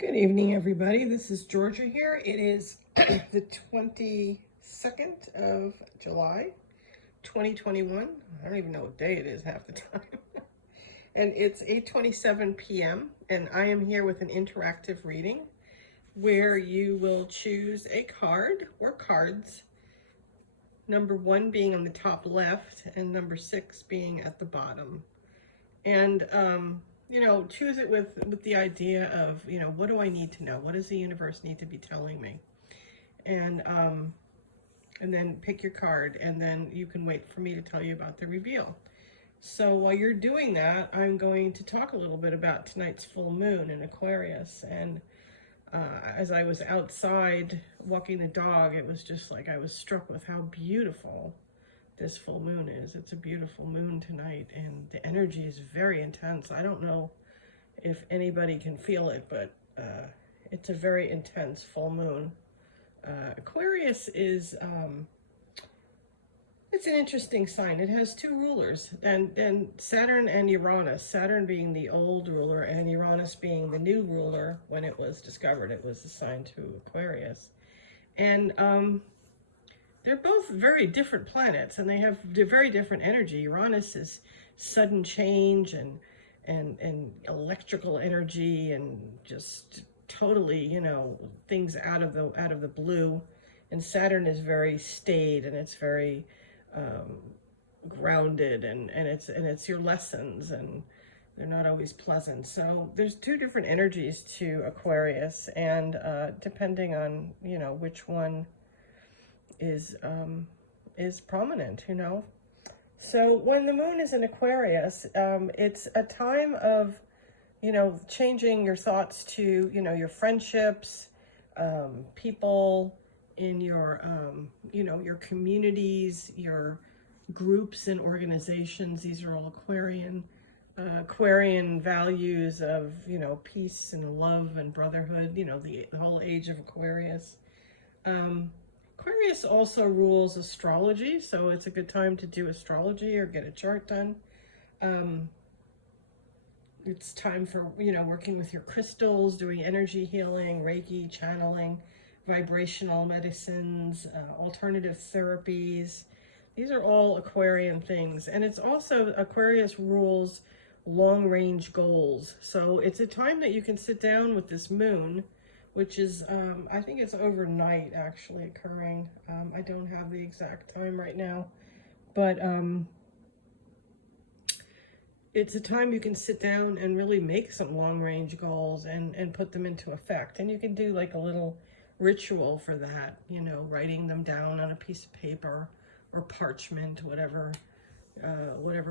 Good evening, everybody. This is Georgia here. It is the 22nd of July, 2021. I don't even know what day it is half the time. And it's 8:27 p.m. and I am here with an interactive reading where you will choose a card or cards, number 1 being on the top left and number 6 being at the bottom. And choose it with the idea of, what do I need to know? What does the universe need to be telling me? And then pick your card, and then you can wait for me to tell you about the reveal. So while you're doing that, I'm going to talk a little bit about tonight's full moon in Aquarius. And as I was outside walking the dog, it was just like I was struck with how beautiful this full moon is. It's a beautiful moon tonight, and the energy is very intense. I don't know if anybody can feel it, but it's a very intense full moon. Aquarius is it's an interesting sign. It has 2 rulers, and Saturn and Uranus. Saturn being the old ruler and Uranus being the new ruler. When it was discovered, it was assigned to Aquarius. And they're both very different planets, and they have very different energy. Uranus is sudden change and electrical energy and just totally, things out of the blue. And Saturn is very staid, and it's very grounded, and it's your lessons, and they're not always pleasant. So there's 2 different energies to Aquarius, and depending on which one is prominent, So when the moon is in Aquarius, it's a time of, changing your thoughts to, your friendships, people in your, your communities, your groups and organizations. These are all Aquarian values of, peace and love and brotherhood, the whole age of Aquarius. Aquarius also rules astrology, so it's a good time to do astrology or get a chart done. It's time for, working with your crystals, doing energy healing, Reiki, channeling, vibrational medicines, alternative therapies. These are all Aquarian things. And it's also, Aquarius rules long-range goals. So it's a time that you can sit down with this moon, which is, I think it's overnight actually occurring. I don't have the exact time right now, but it's a time you can sit down and really make some long-range goals and put them into effect. And you can do like a little ritual for that, writing them down on a piece of paper or parchment, whatever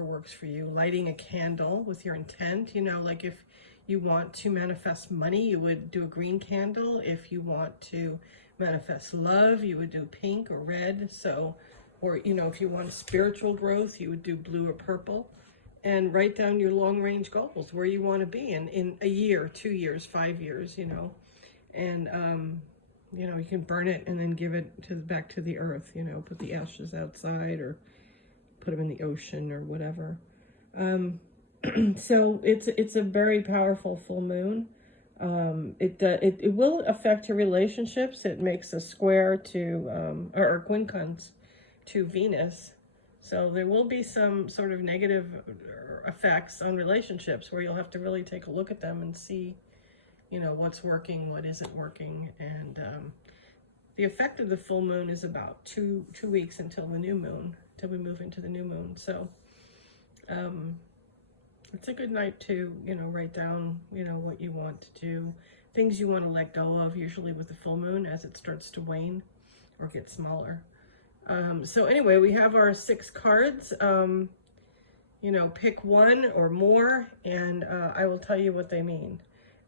works for you. Lighting a candle with your intent, like if you want to manifest money, you would do a green candle. If you want to manifest love, you would do pink or red. So, or, if you want spiritual growth, you would do blue or purple. And write down your long-range goals, where you want to be in a year, 2 years, 5 years, And, you can burn it and then give it back to the earth, put the ashes outside or put them in the ocean or whatever. So it's a very powerful full moon. It will affect your relationships. It makes a square to or quincunx to Venus, so there will be some sort of negative effects on relationships where you'll have to really take a look at them and see, what's working, what isn't working. And the effect of the full moon is about two weeks until the new moon, till we move into the new moon. So it's a good night to, write down, what you want to do, things you want to let go of, usually with the full moon as it starts to wane or get smaller. So anyway, we have our 6 cards. Pick one or more, and I will tell you what they mean.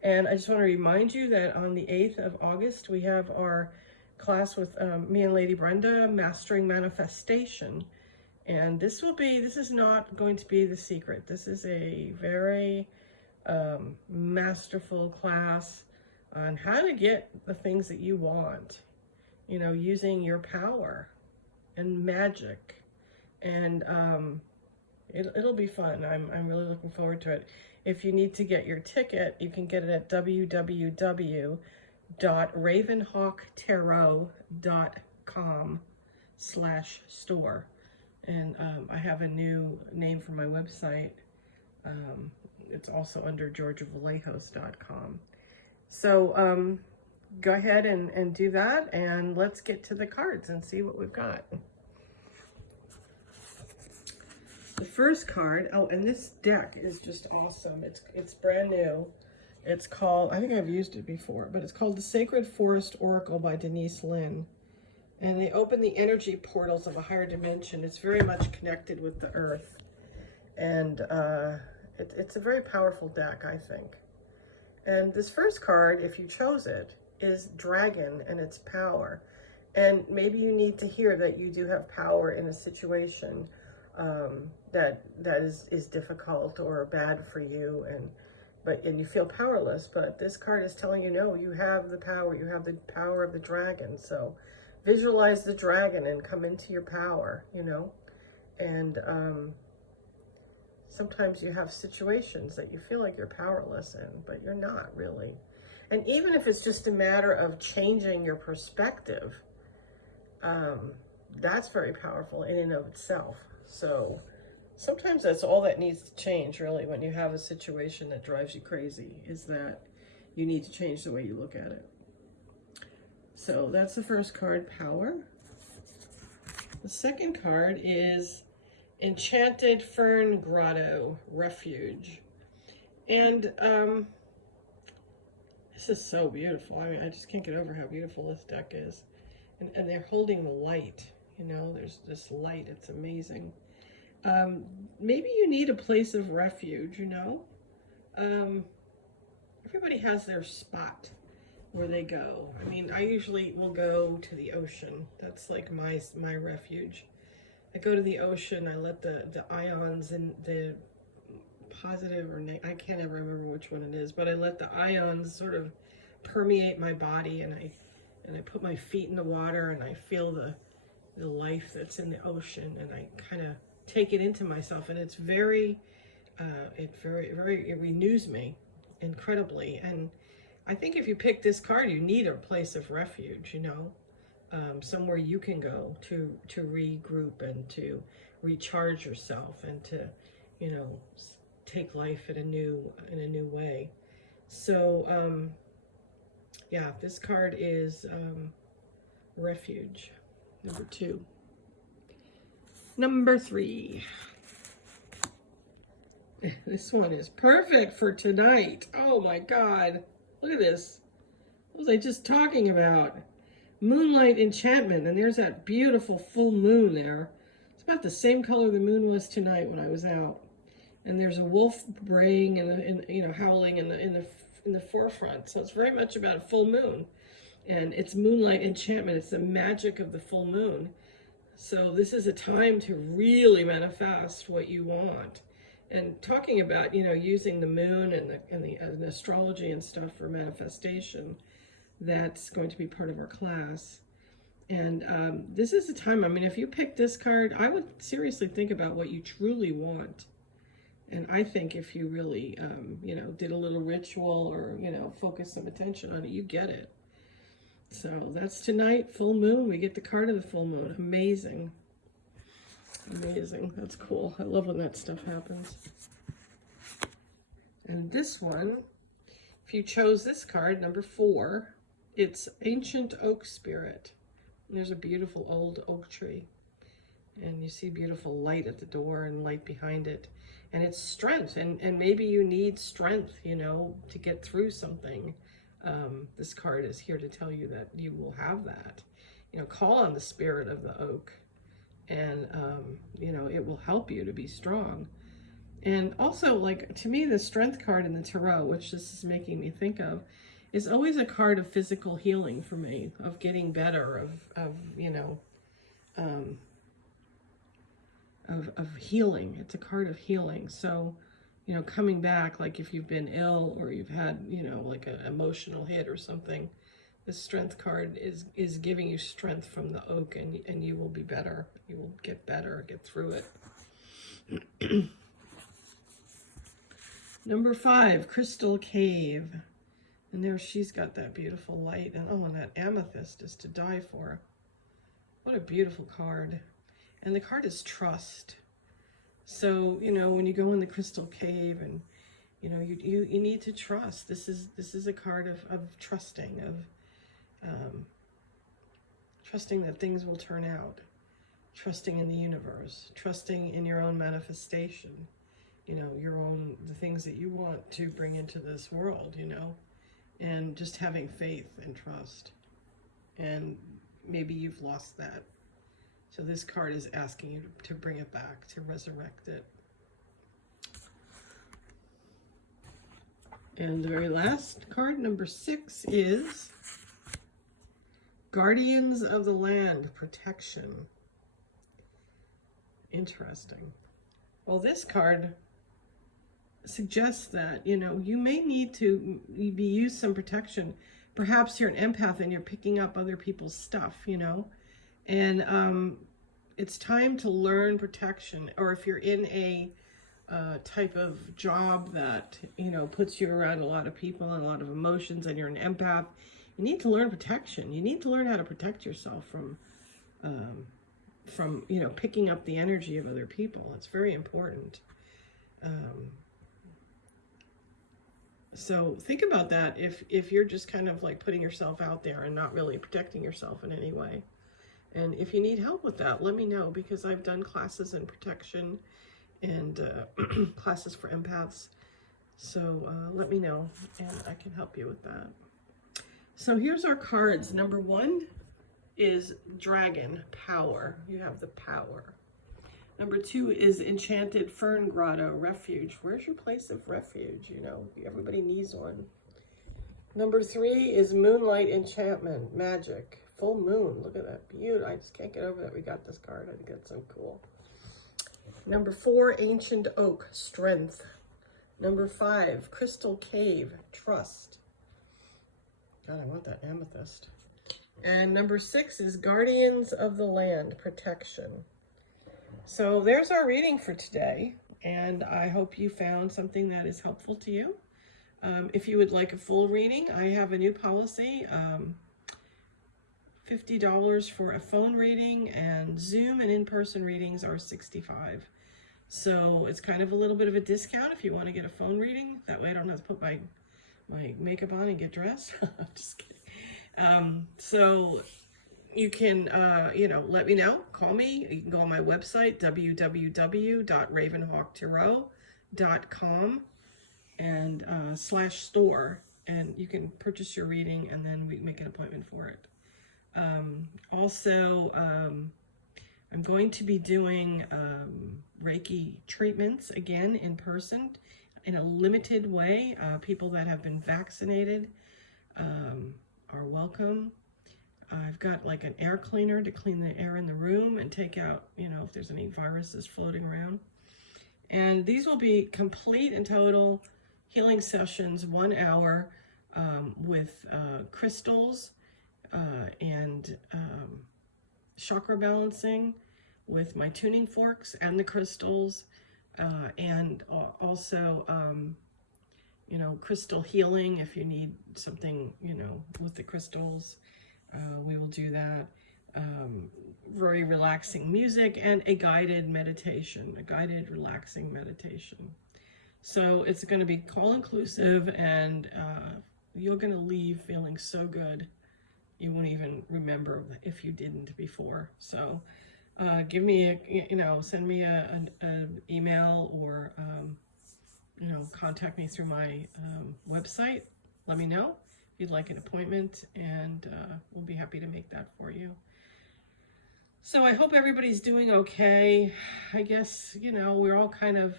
And I just want to remind you that on the 8th of August, we have our class with me and Lady Brenda, Mastering Manifestation. And this is not going to be the secret. This is a very masterful class on how to get the things that you want, using your power and magic and It'll be fun. I'm really looking forward to it. If you need to get your ticket, you can get it at www.ravenhawktarot.com/store. And I have a new name for my website. It's also under georgiavallejos.com. So go ahead and do that, and let's get to the cards and see what we've got. The first card, oh, and this deck is just awesome. It's brand new. It's called, I think I've used it before, but it's called The Sacred Forest Oracle by Denise Linn. And they open the energy portals of a higher dimension. It's very much connected with the earth. And it's a very powerful deck, I think. And this first card, if you chose it, is Dragon and its power. And maybe you need to hear that you do have power in a situation that is difficult or bad for you, and you feel powerless. But this card is telling you, no, you have the power. You have the power of the dragon. So visualize the dragon and come into your power, you know. And sometimes you have situations that you feel like you're powerless in, but you're not really. And even if it's just a matter of changing your perspective, that's very powerful in and of itself. So sometimes that's all that needs to change, really, when you have a situation that drives you crazy, is that you need to change the way you look at it. So that's the first card, Power. The second card is Enchanted Fern Grotto, Refuge. And this is so beautiful. I mean, I just can't get over how beautiful this deck is. And they're holding the light, you know, there's this light, it's amazing. Maybe you need a place of refuge, you know. Everybody has their spot where they go. I mean, I usually will go to the ocean. That's like my refuge. I go to the ocean, I let the ions and the positive or I can't ever remember which one it is, but I let the ions sort of permeate my body, and I put my feet in the water, and I feel the life that's in the ocean, and I kind of take it into myself, and it's very it renews me incredibly. And I think if you pick this card, you need a place of refuge, you know, somewhere you can go to regroup and to recharge yourself and to, you know, take life in a new way. So yeah, this card is Refuge, number 2. Number 3. This one is perfect for tonight. Oh my God. Look at this. What was I just talking about? Moonlight Enchantment. And there's that beautiful full moon there. It's about the same color the moon was tonight when I was out. And there's a wolf braying and you know, howling in the forefront. So it's very much about a full moon. And it's Moonlight Enchantment. It's the magic of the full moon. So this is a time to really manifest what you want. And talking about, you know, using the moon and the astrology and stuff for manifestation, that's going to be part of our class. And this is a time, I mean, if you pick this card, I would seriously think about what you truly want. And I think if you really, you know, did a little ritual or, you know, focus some attention on it, you get it. So that's tonight, full moon. We get the card of the full moon. Amazing. Amazing. That's cool. I love when that stuff happens. And this one, if you chose this card, number 4, it's Ancient Oak Spirit. And there's a beautiful old oak tree. And you see beautiful light at the door and light behind it. And it's strength. And maybe you need strength, you know, to get through something. This card is here to tell you that you will have that. You know, call on the spirit of the oak, and you know, it will help you to be strong. And also, like, to me, the strength card in the tarot, which this is making me think of, is always a card of physical healing for me, of getting better, of you know, of healing. It's a card of healing. So, you know, coming back, like if you've been ill or you've had, you know, like an emotional hit or something, the strength card is giving you strength from the oak, and you will be better. You will get better, get through it. Number 5, Crystal Cave. And there she's got that beautiful light. And oh, and that amethyst is to die for. What a beautiful card. And the card is trust. So, you know, when you go in the Crystal Cave and, you know, you need to trust. This is a card of trusting, trusting that things will turn out, trusting in the universe, trusting in your own manifestation, you know, the things that you want to bring into this world, you know, and just having faith and trust. And maybe you've lost that. So this card is asking you to bring it back, to resurrect it. And the very last card, number 6, is Guardians of the Land, Protection. Interesting. Well, this card suggests that, you know, you may need to use some protection. Perhaps you're an empath and you're picking up other people's stuff, you know, and it's time to learn protection. Or if you're in a type of job that, you know, puts you around a lot of people and a lot of emotions, and you're an empath, you need to learn protection. You need to learn how to protect yourself from you know, picking up the energy of other people. It's very important. So think about that if you're just kind of like putting yourself out there and not really protecting yourself in any way. And if you need help with that, let me know, because I've done classes in protection and classes for empaths. So let me know and I can help you with that. So here's our cards. Number 1 is Dragon, Power. You have the power. Number 2 is Enchanted Fern Grotto, Refuge. Where's your place of refuge? You know, everybody needs one. Number 3 is Moonlight Enchantment, Magic. Full moon. Look at that. Beautiful. I just can't get over that we got this card. I think that's so cool. Number 4, Ancient Oak, Strength. Number 5, Crystal Cave, Trust. God, I want that amethyst. And number 6 is Guardians of the Land, Protection. So there's our reading for today, and I hope you found something that is helpful to you. If you would like a full reading, I have a new policy, $50 for a phone reading, and Zoom and in-person readings are $65. So it's kind of a little bit of a discount if you want to get a phone reading. That way I don't have to put my makeup on and get dressed. Just kidding. So you can, you know, let me know. Call me. You can go on my website, www.ravenhawktarot.com and /store, and you can purchase your reading, and then we make an appointment for it. Also, I'm going to be doing Reiki treatments again in person in a limited way. People that have been vaccinated are welcome. I've got like an air cleaner to clean the air in the room and take out, you know, if there's any viruses floating around. And these will be complete and total healing sessions, 1 hour, with crystals and chakra balancing with my tuning forks and the crystals, and also, you know, crystal healing if you need something, you know, with the crystals. We will do that. Very relaxing music and a guided meditation, a guided relaxing meditation. So it's going to be all-inclusive, and you're going to leave feeling so good you won't even remember if you didn't before. So give me you know, send me an email, or you know, contact me through my website. Let me know if you'd like an appointment, and we'll be happy to make that for you. So I hope everybody's doing okay. I guess, you know, we're all kind of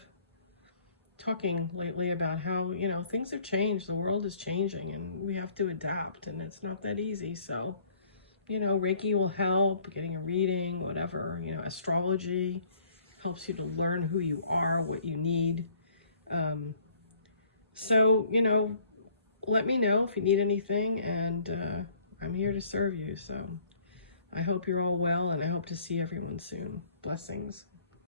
talking lately about how, you know, things have changed. The world is changing, and we have to adapt, and it's not that easy. So, you know, Reiki will help, getting a reading, whatever. You know, astrology helps you to learn who you are, what you need. So, you know, let me know if you need anything, and I'm here to serve you. So I hope you're all well, and I hope to see everyone soon. Blessings.